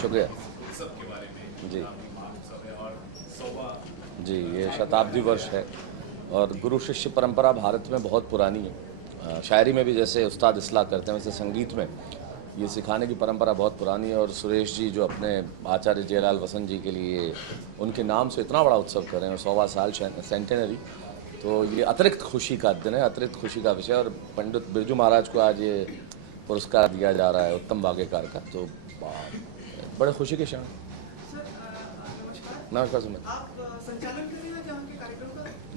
शुक्रिया जी। जी, ये शताब्दी वर्ष है और गुरु शिष्य परंपरा भारत में बहुत पुरानी है। शायरी में भी जैसे उस्ताद इस्लाह करते हैं, वैसे संगीत में ये सिखाने की परंपरा बहुत पुरानी है। और सुरेश जी जो अपने आचार्य जयलाल वसंत जी के लिए उनके नाम से इतना बड़ा उत्सव कर रहे हैं, 100वां साल सेंटेनरी, तो ये अतिरिक्त खुशी का दिन है, अतिरिक्त खुशी का विषय। और पंडित बिरजू महाराज को आज ये पुरस्कार दिया जा रहा है उत्तम वाग्यकार का, तो बड़े खुशी के क्षण। नमस्कार सुमित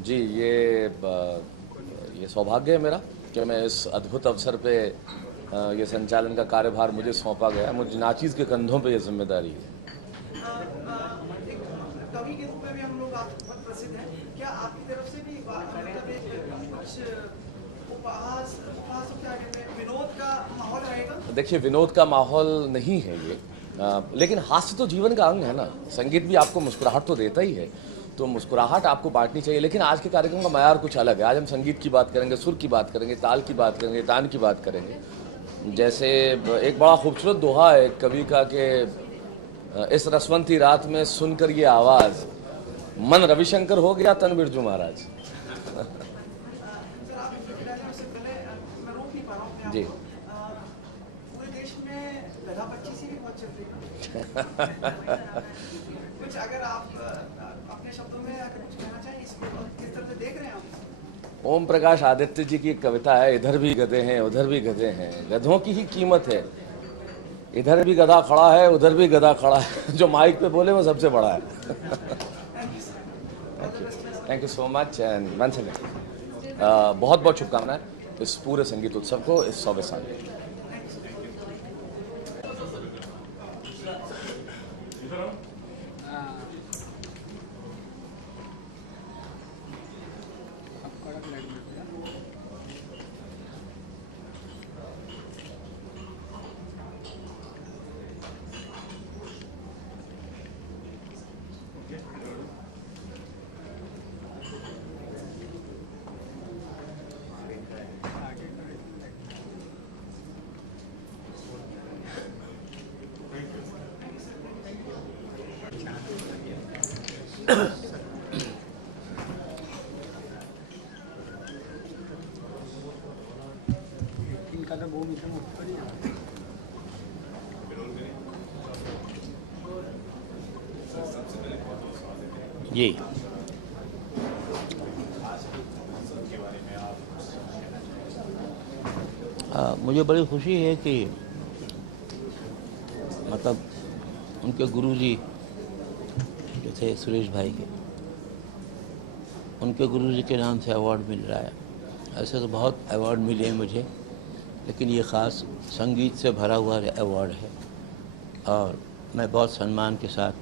जी। ये सौभाग्य है मेरा कि मैं इस अद्भुत अवसर पे ये संचालन का कार्यभार मुझे सौंपा गया। मुझे नाचीज के कंधों पे ये जिम्मेदारी है। कवि के रूप में भी हम लोग बहुत प्रसिद्ध हैं। क्या आपकी तरफ से भी कुछ उपहास विनोद का माहौल रहेगा? देखिए, विनोद का माहौल नहीं है ये, लेकिन हास्य तो जीवन का अंग है ना। संगीत भी आपको मुस्कुराहट तो देता ही है, तो मुस्कुराहट आपको बांटनी चाहिए। लेकिन आज के कार्यक्रम का मयार कुछ अलग है। आज हम संगीत की बात करेंगे, सुर की बात करेंगे, ताल की बात करेंगे, तान की बात करेंगे। जैसे एक बड़ा खूबसूरत दोहा है कवि का कि इस रसवंती रात में सुनकर ये आवाज़, मन रविशंकर हो गया तन बिरजू महाराज। जी। पूरे देश में गधा पच्चीसी भी बहुत चल रही है। कुछ अगर आप अपने शब्दों में अगर कुछ कहना चाहें, इसको किस तरह से देख रहे हैं आप? ओम प्रकाश आदित्य जी की एक कविता है, इधर भी गधे हैं उधर भी गधे हैं, गधों की ही कीमत है। इधर भी गधा खड़ा है उधर भी गधा खड़ा है, जो माइक पे बोले वो सबसे बड़ा है। Thank you so much and once again बहुत बहुत शुभकामनाएं इस पूरे संगीत उत्सव को, इस 100वें साल में। जी, मुझे बड़ी खुशी है कि मतलब उनके गुरुजी जो थे सुरेश भाई के, उनके गुरुजी के नाम से अवार्ड मिल रहा है। ऐसे तो बहुत अवार्ड मिले हैं मुझे, लेकिन ये ख़ास संगीत से भरा हुआ अवार्ड है और मैं बहुत सम्मान के साथ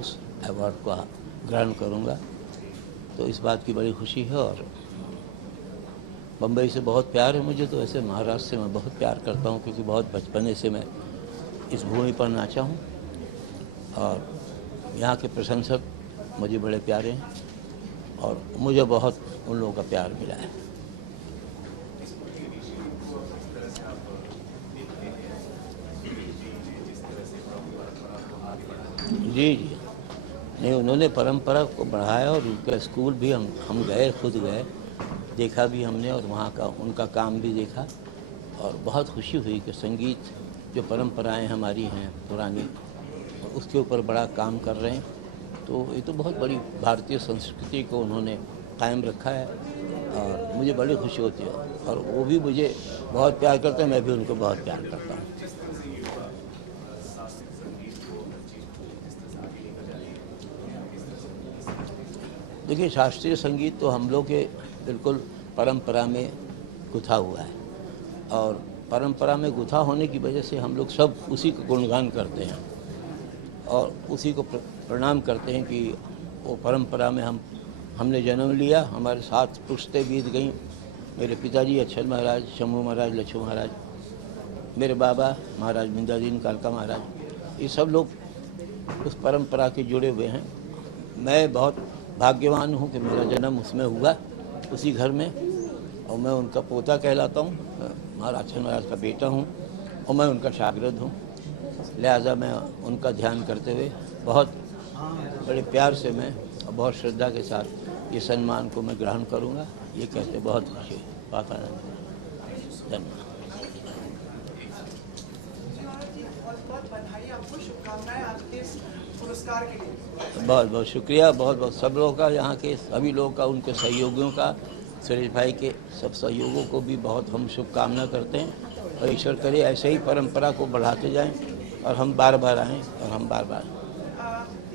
उस अवार्ड को ग्रहण करूँगा। तो इस बात की बड़ी खुशी है। और बम्बई से बहुत प्यार है मुझे, तो ऐसे महाराष्ट्र से मैं बहुत प्यार करता हूँ, क्योंकि बहुत बचपने से मैं इस भूमि पर नाचा हूँ और यहाँ के प्रशंसक मुझे बड़े प्यारे हैं और मुझे बहुत उन लोगों का प्यार मिला है। जी जी, नहीं, उन्होंने परंपरा को बढ़ाया और उनका स्कूल भी हम गए, खुद गए, देखा भी हमने और वहाँ का उनका काम भी देखा और बहुत खुशी हुई कि संगीत जो परंपराएं हमारी हैं पुरानी, उसके ऊपर बड़ा काम कर रहे हैं। तो ये तो बहुत बड़ी भारतीय संस्कृति को उन्होंने कायम रखा है और मुझे बड़ी खुशी होती है। और वो भी मुझे बहुत प्यार करते हैं, मैं भी उनको बहुत प्यार करता हूँ। देखिए, शास्त्रीय संगीत तो हम लोग के बिल्कुल परंपरा में गुथा हुआ है और परंपरा में गुथा होने की वजह से हम लोग सब उसी का गुणगान करते हैं और उसी को प्रणाम करते हैं कि वो परंपरा में हमने जन्म लिया, हमारे साथ पुश्तें बीत गई। मेरे पिताजी अक्षर महाराज, शंभू महाराज, लक्ष्मण महाराज, मेरे बाबा महाराज बिंदादीन कालका महाराज, ये सब लोग उस परंपरा के जुड़े हुए हैं। मैं बहुत भाग्यवान हूँ कि मेरा जन्म उसमें हुआ उसी घर में, और मैं उनका पोता कहलाता हूँ, महाराज महाराज का बेटा हूँ और मैं उनका शागिर्द हूँ। लिहाजा मैं उनका ध्यान करते हुए बहुत बड़े प्यार से मैं और बहुत श्रद्धा के साथ ये सम्मान को मैं ग्रहण करूँगा। ये कहते बहुत खुशी बात आनंद। धन्यवाद। बहुत बधाई आपको, शुभकामनाएं आपके इस पुरस्कार के लिए। बहुत बहुत शुक्रिया, बहुत बहुत सब लोगों का, यहाँ के सभी लोगों का, उनके सहयोगियों का, सुरेश भाई के सब सहयोगों को भी बहुत हम शुभकामना करते हैं और ईश्वर करे ऐसे ही परंपरा को बढ़ाते जाएं और हम बार बार आएँ और हम बार बार।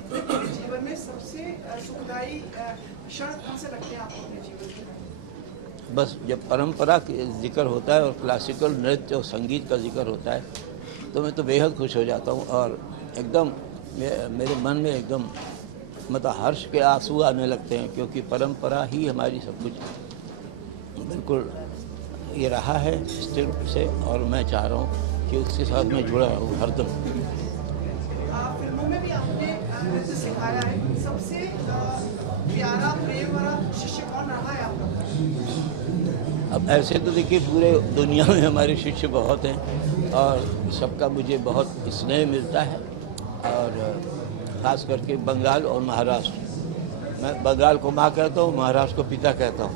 जीवन में सबसे सुखदायी क्षण कौन से लगते हैं आपको अपने जीवन में? बस जब परंपरा का जिक्र होता है और क्लासिकल नृत्य और संगीत का जिक्र होता है तो मैं तो बेहद खुश हो जाता हूँ और एकदम मेरे मन में एकदम मतलब हर्ष के आंसू आने लगते हैं, क्योंकि परंपरा ही हमारी सब कुछ बिल्कुल ये रहा है स्थिर रूप से, और मैं चाह रहा हूँ कि उसके साथ मैं जुड़ा रहूँ हरदम। फिल्मों में भी आपने नृत्य सिखाया है, सबसे प्यारा प्रेम वाला शिष्य कौन रहा है आपका? अब ऐसे तो देखिए पूरे दुनिया में हमारे शिष्य बहुत हैं और सबका मुझे बहुत स्नेह मिलता है, और ख़ास करके बंगाल और महाराष्ट्र। मैं बंगाल को माँ कहता हूँ, महाराष्ट्र को पिता कहता हूँ,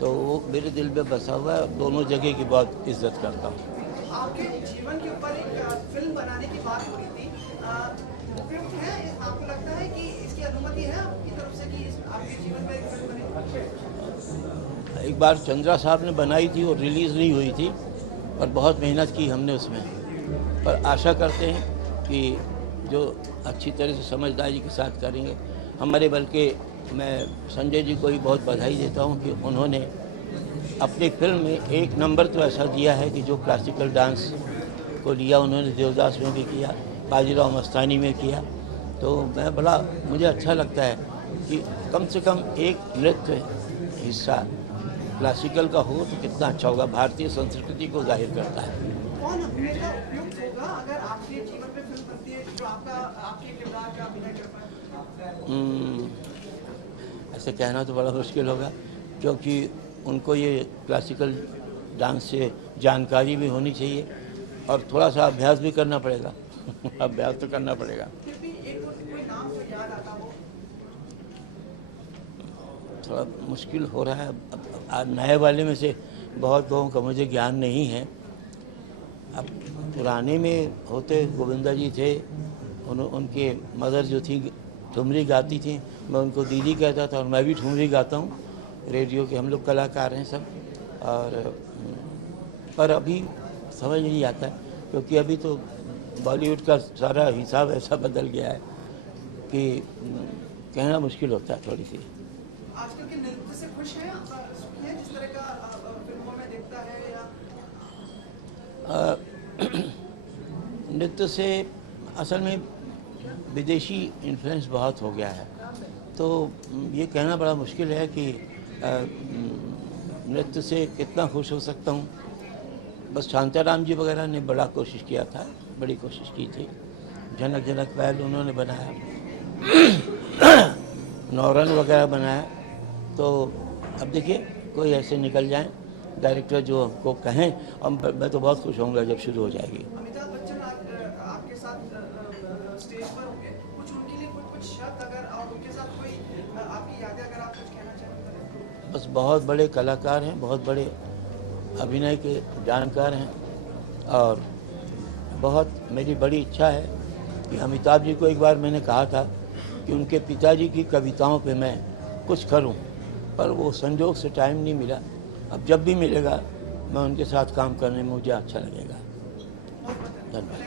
तो वो मेरे दिल में बसा हुआ है। दोनों जगह की बहुत इज्जत करता हूँ। आपके जीवन के ऊपर एक फिल्म बनाने की बात हो रही थी, उपयुक्त है? आपको लगता है कि इसकी अनुमति है आपकी तरफ से कि आपके जीवन में एक फिल्म बने? एक बार चंद्रा साहब ने बनाई थी और रिलीज़ नहीं हुई थी, और बहुत मेहनत की हमने उसमें, पर आशा करते हैं कि जो अच्छी तरह से समझदारी के साथ करेंगे हमारे। बल्कि मैं संजय जी को भी बहुत बधाई देता हूँ कि उन्होंने अपनी फिल्म में एक नंबर तो ऐसा दिया है कि जो क्लासिकल डांस को लिया उन्होंने, देवदास में भी किया, बाजीराव मस्तानी में किया। तो मैं बड़ा मुझे अच्छा लगता है कि कम से कम एक नृत्य हिस्सा क्लासिकल का हो तो कितना अच्छा होगा, भारतीय संस्कृति को जाहिर करता है। कौन अभिनेता उपयुक्त होगा अगर आपके जीवन में फिल्म बनती है जो आपके किरदार का अभिनय कर पाए? ऐसे कहना तो बड़ा मुश्किल होगा, क्योंकि उनको ये क्लासिकल डांस से जानकारी भी होनी चाहिए और थोड़ा सा अभ्यास भी करना पड़ेगा। अभ्यास तो करना पड़ेगा। फिर भी एक कोई नाम तो याद आता हो? थोड़ा मुश्किल हो रहा है। अब नए वाले में से बहुत लोगों का मुझे ज्ञान नहीं है। अब पुराने में होते गोविंदा जी थे, उनके मदर जो थी ठुमरी गाती थी, मैं उनको दीदी कहता था, और मैं भी ठुमरी गाता हूँ। रेडियो के हम लोग कलाकार हैं सब, और पर अभी समझ नहीं आता है, क्योंकि अभी तो बॉलीवुड का सारा हिसाब ऐसा बदल गया है कि कहना मुश्किल होता है थोड़ी सी। आजकल के नृत्य से खुश हैं, सुखी हैं जिस तरह का फिल्मों में दिखता है, या नृत्य से असल में विदेशी इन्फ्लुएंस बहुत हो गया है, तो ये कहना बड़ा मुश्किल है कि नृत्य से कितना खुश हो सकता हूँ। बस शांताराम जी वगैरह ने बड़ा कोशिश किया था, बड़ी कोशिश की थी। जनक जनक महल उन्होंने बनाया, नौरन वगैरह बनाया। तो अब देखिए कोई ऐसे निकल जाए डायरेक्टर जो हमको कहें, और मैं तो बहुत खुश होऊंगा जब शुरू हो जाएगी। अमिताभ बच्चन आपके साथ स्टेज पर होंगे, कुछ उनके लिए कुछ शब्द अगर, और उनके साथ कोई आपकी यादें अगर आप कुछ कहना चाहें? बस बहुत बड़े कलाकार हैं, बहुत बड़े अभिनय के जानकार हैं, और बहुत मेरी बड़ी इच्छा है कि अमिताभ जी को एक बार मैंने कहा था कि उनके पिताजी की कविताओं पे मैं कुछ करूं, पर वो संजोग से टाइम नहीं मिला। अब जब भी मिलेगा मैं उनके साथ काम करने में मुझे अच्छा लगेगा। धन्यवाद।